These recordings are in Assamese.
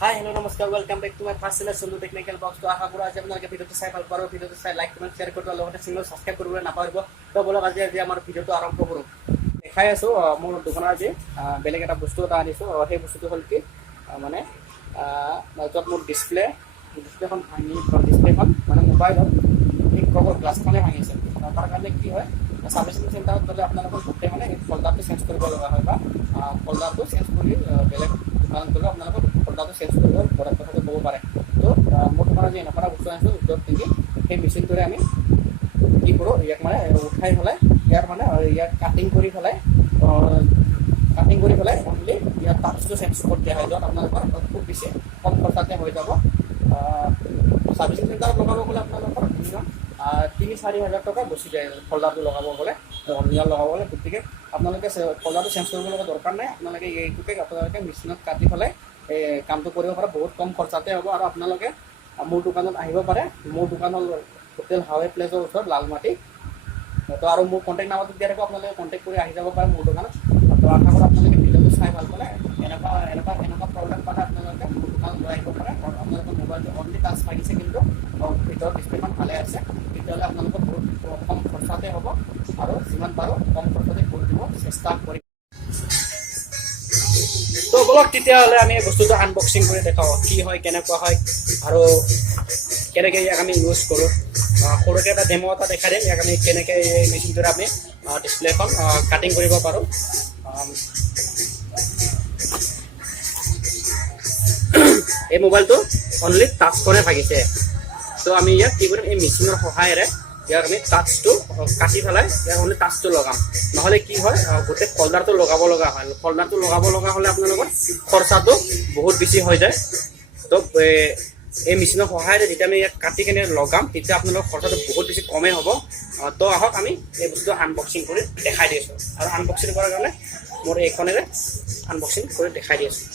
হাই হেল্ল' নমস্কাৰ welcome back to my first channel Chandu technical box. তো আশা কৰোঁ আজি আপোনালোকে ভিডিঅ'টো চাই ভাল পাব। ভিডিঅ'টো চাই লাইক কমেণ্ট শ্বেয়াৰ কৰিব, লগতে চেনেল ছাবস্ক্ৰাইব কৰিবলৈ নাপাহৰিব। তো বলক আজি আমাৰ ভিডিঅ'টো আৰম্ভ কৰোঁ। দেখাই আছোঁ মোৰ দোকানত আজি বেলেগ এটা বস্তু এটা আনিছোঁ। সেই বস্তুটো হ'ল কি মানে য'ত মোৰ ডিছপ্লেখন ভাঙি ডিছপ্লেখন মানে মোবাইলত এই গ্লাছখনে ভাঙিছে। তাৰ কাৰণে কি হয়, ছাৰ্ভিচিং চেণ্টাৰত গ'লে আপোনালোকৰ গোটেই মানে ফল্ডাৰটো চেঞ্জ কৰিব লগা হয় বা ফল্ডাৰটো চেঞ্জ কৰি বেলেগ দোকানত গ'লেও আপোনালোকৰ ফল্ডাৰটো চেঞ্জ কৰিব কথাটো ক'ব পাৰে। তো মোৰ দোকানত আজি এনেকুৱা এটা বস্তু আনিছোঁ য'ত নেকি সেই মেচিনটোৰে আমি কি কৰোঁ, ইয়াক মানে উঠাই পেলাই ইয়াক কাটিং কৰি পেলাই অনলি ইয়াৰ টাচটো চেঞ্জ কৰি দিয়া হয়, য'ত আপোনালোকৰ খুব বেছি কম খৰচাতে হৈ যাব। ছাৰ্ভিচিং চেণ্টাৰত লগাব গ'লে আপোনালোকৰ মিনিমাম ৩-৪ হাজাৰ টকা গুচি যায় ফল্ডাৰটো লগাব গ'লে, অৰিজিনেল লগাব গ'লে। গতিকে আপোনালোকে ফল্ডাৰটো চেঞ্জ কৰিব লগা দৰকাৰ নাই। আপোনালোকে আপোনালোকে মেচিনত কাটি পেলাই এই কামটো কৰিব পাৰে, বহুত কম খৰচাতে হ'ব। আৰু আপোনালোকে মোৰ দোকানত আহিব পাৰে। মোৰ দোকান হ'ল হোটেল হাৱে প্লেচৰ ওচৰত লালমাটি। তো আৰু মোৰ কণ্টেক্ট নাম্বাৰটো দিয়া থাকিব, আপোনালোকে কণ্টেক্ট কৰি আহি যাব পাৰে মোৰ দোকানত। তো আশা কৰোঁ আপোনালোকে ভিডিঅ'টো চাই ভাল পালে। এনেকুৱা প্ৰব্লেম পালে আপোনালোকে মোৰ দোকানত লৈ আহিব পাৰে। আৰু আপোনালোকৰ মোবাইলটো অনলি টাচ লাগিছে কিন্তু ভিতৰত ডিছপ্লেখন ভালে আছে, তেতিয়াহ'লে আপোনালোকৰ বহুত কম খৰচাতে হ'ব। আৰু যিমান পাৰোঁ কম খৰচাতে কৰি দিব চেষ্টা কৰিম। তো বলক তেতিয়াহ'লে আমি বস্তুটো আনবক্সিং কৰি দেখাওঁ, কি হয়, কেনেকুৱা হয় আৰু কেনেকৈ ইয়াক আমি ইউজ কৰোঁ। সৰুকৈ এটা ডেমো এটা দেখাই দিম, ইয়াক আমি কেনেকৈ এই মেচিনটোৰে আমি ডিছপ্লেখন কাটিং কৰিব পাৰোঁ। এই মোবাইলটো অনলি টাচখনে ভাগিছে। তো আমি ইয়াক কি কৰিম, এই মেচিনৰ সহায়েৰে ইয়াক আমি টাচটো কাটি পেলাই ইয়াক অনলি টাচটো লগাম। নহ'লে কি হয়, গোটেই ফল্ডাৰটো লগাব লগা হয়। ফল্ডাৰটো লগাব লগা হ'লে আপোনালোকৰ খৰচাটো বহুত বেছি হৈ যায়। তো এই মেচিনৰ সহায়েৰে যেতিয়া আমি ইয়াক কাটি কেনে লগাম, তেতিয়া আপোনালোকৰ খৰচাটো বহুত বেছি কমেই হ'ব। তো আহক আমি এই বস্তুটো আনবক্সিং কৰি দেখাই দি আছোঁ। আৰু আনবক্সিং কৰাৰ কাৰণে মোৰ এইখনেৰে আনবক্সিং কৰি দেখাই দি আছোঁ।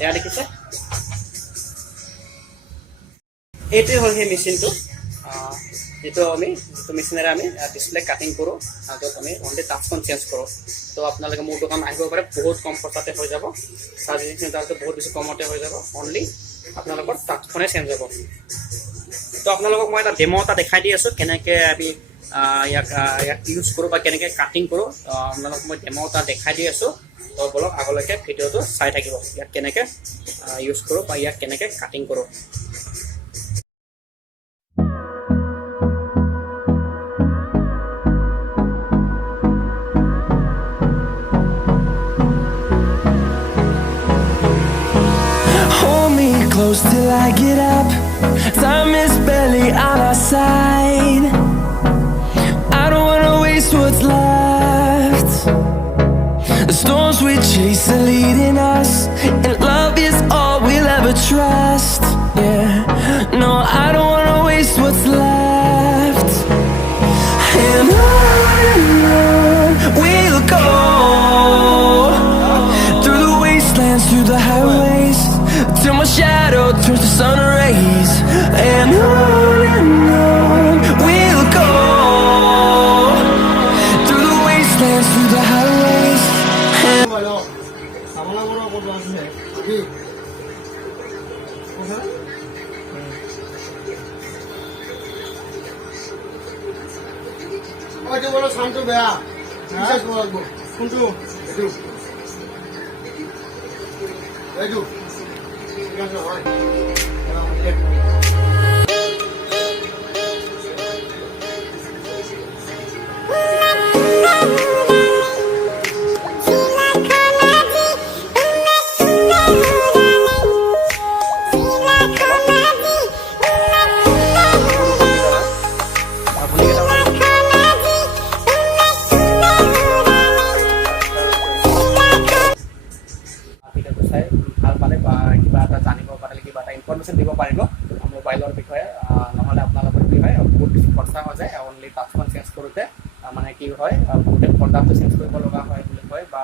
এয়া দেখিছে, এইটোৱে হ'ল সেই মেচিনটো। যিটো মেচিনেৰে আমি ডিছপ্লে কাটিং কৰোঁ, য'ত আমি অনলি টাচখন চেঞ্জ কৰোঁ। তো আপোনালোকে মোৰ দোকান আহিব পাৰে, বহুত কম খৰচাতে হৈ যাব। ছাৰ্ভিচিং চেণ্টাৰটো বহুত বেছি কমতে হৈ যাব, অনলি আপোনালোকৰ টাচখনে চেঞ্জ হ'ব। তো আপোনালোকক মই এটা ডেমো এটা দেখাই দি আছোঁ, কেনেকৈ আমি ইয়াক ইউজ কৰোঁ বা কেনেকৈ কাটিং কৰোঁ। আপোনালোকক মই ডেমো এটা দেখাই দি আছোঁ। তো বলক আগলৈকে ভিডিঅ'টো চাই থাকিব, ইয়াক কেনেকৈ ইউজ কৰোঁ বা ইয়াক কেনেকৈ কাটিং কৰোঁ। Close till I get up. Time is barely on our side. I don't wanna waste what's left. The storms we chase are leading us, and love is all we'll ever trust. Yeah, no, I don't wanna waste what's left. And on we'll go, through the wastelands, through the highways, till my shadow turns to sun rays. And on we'll go, through the wastelands, through the highways. শান্ত বেয়া কোনটো এইটো ঠিক আছে হয়। মোবাইলৰ বিষয়ে নহ'লে আপোনালোকৰ কি হয় বহুত বেছি খৰচা হৈ যায় অনলি টাচখন চেঞ্জ কৰোঁতে মানে কি হয় গোটেই পৰ্দাটো চেঞ্জ কৰিব লগা হয় বুলি কয় বা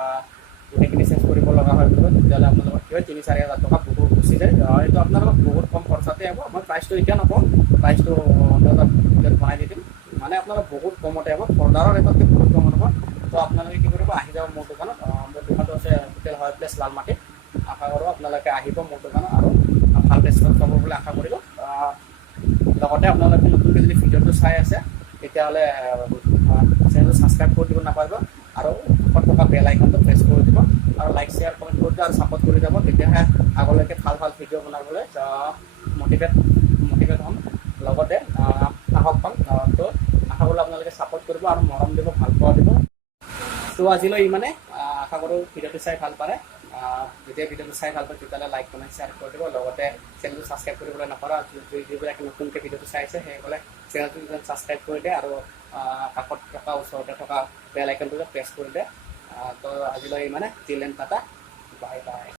গোটেইখিনি চেঞ্জ কৰিব লগা হয় বুলি কয় তেতিয়াহ'লে আপোনালোকৰ কি হয় 3-4 হাজাৰ টকা বহুত গুচি যায় এইটো আপোনালোকক বহুত কম খৰচাতে হ'ব মই প্ৰাইচটো এতিয়া নকওঁ প্ৰাইচটো ভিডিঅ'ত বনাই দি দিম মানে আপোনালোক বহুত কমতে হ'ব পৰ্দাৰৰ ৰেটতকৈ বহুত কমত হ'ব তো আপোনালোকে কি কৰিব আহি যাব মোৰ দোকানত মোৰ দোকানটো আছে হোটেল হয় প্লেচ লালমাটিত আশা কৰোঁ আপোনালোকে আহিব মোৰ দোকানত আৰু ভাল ৰেষ্টুৰেণ্ট পাব বুলি আশা কৰিলোঁ লগতে আপোনালোকে নতুনকৈ যদি ভিডিঅ'টো চাই আছে তেতিয়াহ'লে চেনেলটো ছাবস্ক্ৰাইব কৰি দিব নাপাহৰিব আৰু ওপৰত থকা বেল আইকনটো প্ৰেছ কৰি দিব আৰু লাইক শ্বেয়াৰ কমেণ্ট কৰি দিব আৰু ছাপোৰ্ট কৰি যাব তেতিয়াহে আগলৈকে ভাল ভাল ভিডিঅ' বনাবলৈ মটিভেট হ'ম লগতে সাহস পাম তো আশা কৰোঁ আপোনালোকে ছাপোৰ্ট কৰিব আৰু মৰম দিব ভাল পোৱা দিব তো আজিলৈ ইমানে আশা কৰোঁ ভিডিঅ'টো চাই ভাল পালে যেতিয়া ভিডিঅ'টো চাই ভাল পায় তেতিয়াহ'লে লাইক কমেণ্ট শ্বেয়াৰ কৰি দিব লগতে চেনেলটো ছাবস্ক্ৰাইব কৰিবলৈ নকৰা যিবিলাক নতুনকৈ ভিডিঅ'টো চাইছে সেইসকলে চেনেলটো ছাবস্ক্ৰাইব কৰি দিয়ে আৰু কাষত থকা ওচৰতে থকা বেল আইকনটো প্ৰেছ কৰি দিয়ে তো আজিলৈ ইমানে টিল এণ্ড টাটা বাই বাই